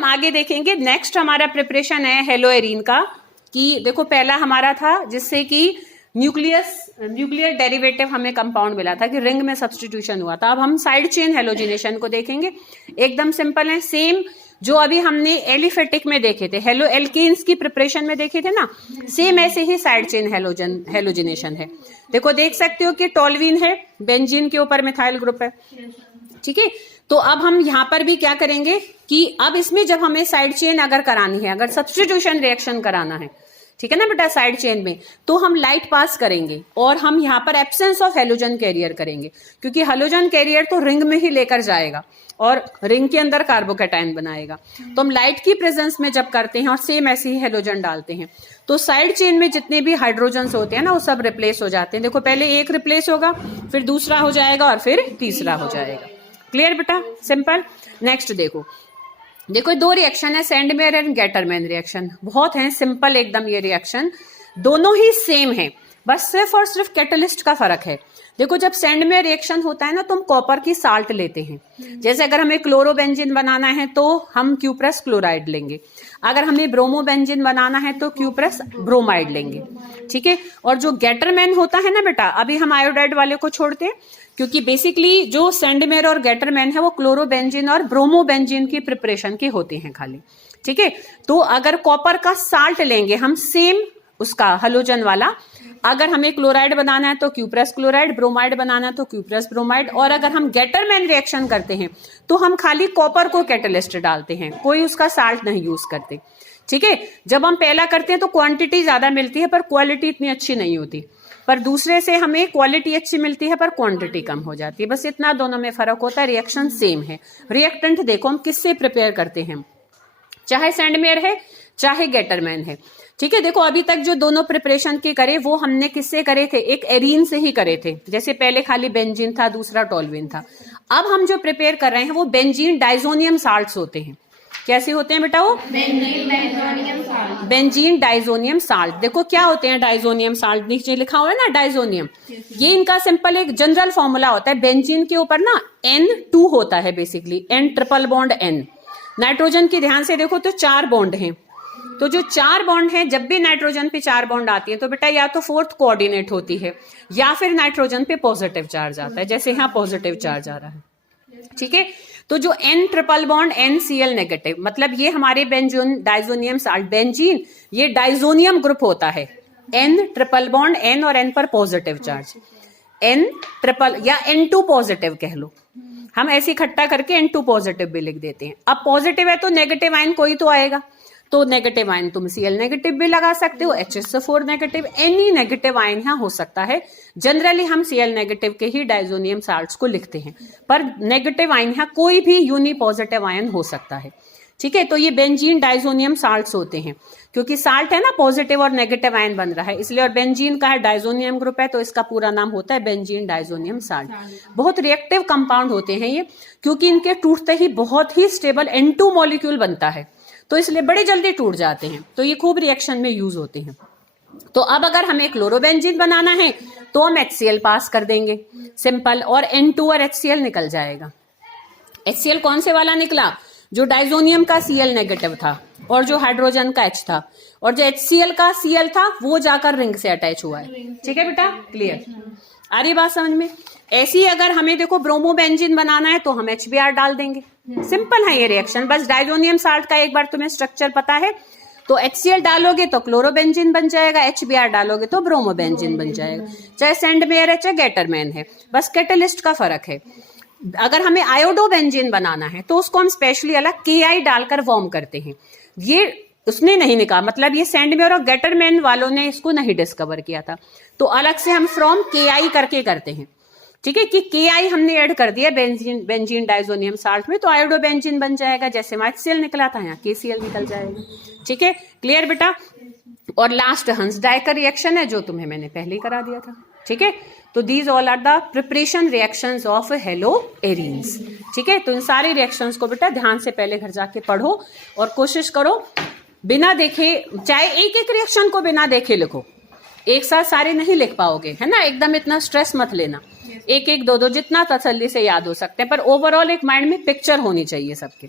हम आगे देखेंगे, नेक्स्ट हमारा प्रिपरेशन है हेलोएरीन का, कि देखो पहला हमारा था जिससे कि न्यूक्लियर डेरिवेटिव हमें कंपाउंड मिला था कि रिंग में सब्स्टिट्यूशन हुआ था। अब हम साइड चेन हेलोजिनेशन को देखेंगे, एकदम सिंपल है, सेम जो अभी हमने एलिफेटिक में देखे थे, हेलो एल्केन्स की प्रिपरेशन में देखे थे ना, सेम ऐसे ही साइड चेन हेलोजिनेशन है। देखो देख सकते हो कि टोल्यूइन है, बेंजीन के ऊपर मिथाइल ग्रुप है, ठीक है। तो अब हम यहाँ पर भी क्या करेंगे कि अब इसमें जब हमें साइड चेन अगर करानी है, अगर सब्स्टिट्यूशन रिएक्शन कराना है, ठीक है ना बेटा, साइड चेन में, तो हम लाइट पास करेंगे और हम यहाँ पर एब्सेंस ऑफ हेलोजन कैरियर करेंगे, क्योंकि हेलोजन कैरियर तो रिंग में ही लेकर जाएगा और रिंग के अंदर कार्बोकैटायन बनाएगा। तो हम लाइट की प्रेजेंस में जब करते हैं और सेम ऐसे ही हेलोजन डालते हैं, तो साइड चेन में जितने भी हाइड्रोजन्स होते हैं ना, वो सब रिप्लेस हो जाते हैं। देखो पहले एक रिप्लेस होगा, फिर दूसरा हो जाएगा और फिर तीसरा हो जाएगा। क्लियर बेटा, सिंपल। नेक्स्ट देखो दो रिएक्शन है, सेंडमेयर एंड गेटरमैन रिएक्शन, बहुत है सिंपल एकदम ये रिएक्शन, दोनों ही सेम है, बस सिर्फ और सिर्फ कैटलिस्ट का फर्क है। देखो जब सेंडमेयर रिएक्शन होता है ना, तो हम कॉपर की साल्ट लेते हैं, जैसे अगर हमें क्लोरोबेंजीन बनाना है तो हम क्यूप्रस क्लोराइड लेंगे, अगर हमें ब्रोमोबेंजीन बनाना है तो क्यूप्रस ब्रोमाइड लेंगे, ठीक है। और जो गेटरमैन होता है ना बेटा, अभी हम आयोडाइड वाले को छोड़ते हैं, क्योंकि बेसिकली जो सेंडमेयर और गेटरमैन है वो क्लोरोबेंजीन और ब्रोमोबेंजीन की प्रिपरेशन के होते हैं खाली, ठीक है। तो अगर कॉपर का साल्ट लेंगे हम, सेम उसका हलोजन वाला, अगर हमें क्लोराइड बनाना है तो क्यूप्रस क्लोराइड, ब्रोमाइड बनाना है तो क्यूप्रस ब्रोमाइड, और अगर हम गेटरमैन रिएक्शन करते हैं तो हम खाली कॉपर को कैटलिस्ट डालते हैं, कोई उसका साल्ट नहीं यूज करते, ठीक है। जब हम पहला करते हैं तो क्वांटिटी ज्यादा मिलती है पर क्वालिटी इतनी अच्छी नहीं होती, पर दूसरे से हमें क्वालिटी अच्छी मिलती है पर क्वांटिटी कम हो जाती है, बस इतना दोनों में फर्क होता है। रिएक्शन सेम है। रिएक्टेंट देखो हम किससे प्रिपेयर करते हैं, चाहे सेंडमेयर है चाहे गेटरमैन है, ठीक है। देखो अभी तक जो दोनों प्रिपरेशन के करे वो हमने किससे करे थे, एक एरीन से ही करे थे, जैसे पहले खाली बेंजीन था, दूसरा टोल्यूइन था। अब हम जो प्रिपेयर कर रहे हैं वो बेंजीन डाइजोनियम साल्ट्स होते हैं। कैसे होते हैं बेटा वो? Benzene diazonium salt. देखो क्या होते हैं डाइजोनियम साल्ट, नीचे लिखा हुआ है ना डाइजोनियम, ये इनका सिंपल एक जनरल फॉर्मूला होता है। बेंजीन के ऊपर ना N2 होता है, basically N triple bond N। Nitrogen की ध्यान से देखो तो 4 बॉन्ड हैं, तो जो 4 बॉन्ड हैं, जब भी नाइट्रोजन पे 4 बॉन्ड आती है तो बेटा या तो फोर्थ कोऑर्डिनेट होती है या फिर नाइट्रोजन पे पॉजिटिव चार्ज आता है, जैसे यहाँ पॉजिटिव चार्ज आ रहा है, ठीक है। तो जो N triple bond NCl negative, मतलब ये हमारे बेंजीन डाइजोनियम साल्ट, बेंजीन ये डाइजोनियम ग्रुप होता है, N ट्रिपल बॉन्ड N और N पर पॉजिटिव चार्ज, N ट्रिपल या N2 पॉजिटिव कह लो, हम ऐसे इकट्ठा करके N2 पॉजिटिव भी लिख देते हैं। अब पॉजिटिव है तो नेगेटिव आयन कोई तो आएगा, तो नेगेटिव आयन तुम Cl नेगेटिव भी लगा सकते हो, HSO4 negative, any negative ion यहाँ हो सकता है। जनरली हम Cl नेगेटिव के ही डाइजोनियम साल्ट्स को लिखते हैं, पर नेगेटिव आयन यहाँ कोई भी यूनी पॉजिटिव आयन हो सकता है, ठीक है। तो ये बेंजीन डाइजोनियम साल्ट्स होते हैं, क्योंकि साल्ट है ना, पॉजिटिव और नेगेटिव आयन बन रहा है इसलिए, और बेंजीन का है डाइजोनियम ग्रुप है तो इसका पूरा नाम होता है बेंजीन डाइजोनियम साल्ट। बहुत रिएक्टिव कंपाउंड होते हैं ये, क्योंकि इनके टूटते ही बहुत ही स्टेबल N2 मॉलिक्यूल बनता है, तो इसलिए बड़े जल्दी टूट जाते हैं, तो ये खूब रिएक्शन में यूज होते हैं। तो अब अगर हमें क्लोरोबेंजीन बनाना है तो हम HCl पास कर देंगे, सिंपल, और N2 और HCl निकल जाएगा। HCl कौन से वाला निकला? जो डाइजोनियम का Cl नेगेटिव था और जो हाइड्रोजन का H था, और जो HCl का Cl था वो जाकर रिंग से अटैच हुआ है, ठीक है बेटा, क्लियर आ रही बात समझ में? ऐसी अगर हमें देखो ब्रोमोबेंजीन बनाना है तो हम HBr डाल देंगे, सिंपल है ये रिएक्शन। बस डाइजोनियम साल्ट का एक बार तुम्हें स्ट्रक्चर पता है, तो HCl डालोगे तो क्लोरोबेंजीन बन जाएगा, HBr डालोगे तो ब्रोमोबेंजीन बन जाएगा, चाहे सेंडमेयर है चाहे गेटरमैन है, बस कैटलिस्ट का फर्क है। अगर हमें आयोडोबेंजीन बनाना है तो उसको हम स्पेशली अलग Ki डालकर वार्म करते हैं, ये उसने नहीं निकाला, मतलब ये सेंडमेयर और गेटरमैन वालों ने इसको नहीं डिस्कवर किया था, तो अलग से हम फ्रॉम Ki करके करते हैं, ठीक है, कि Ki हमने ऐड कर दिया बेंजीन डाइजोनियम साल्ट में, तो आयोडोबेंजीन बन जाएगा, जैसे HCl निकला था यहाँ KCl निकल जाएगा, ठीक है, क्लियर बेटा। और लास्ट हंस डाई का रिएक्शन है जो तुम्हें मैंने पहले ही करा दिया था, ठीक है। तो these all are the preparation reactions of haloarenes, ठीक है। तो इन सारे रिएक्शंस को बेटा ध्यान से पहले घर जाके पढ़ो और कोशिश करो बिना देखे, चाहे एक एक रिएक्शन को बिना देखे लिखो, एक साथ सारे नहीं लिख पाओगे, है ना, एकदम इतना स्ट्रेस मत लेना, एक एक दो दो जितना तसल्ली से याद हो सकते हैं, पर ओवरऑल एक माइंड में पिक्चर होनी चाहिए सबके।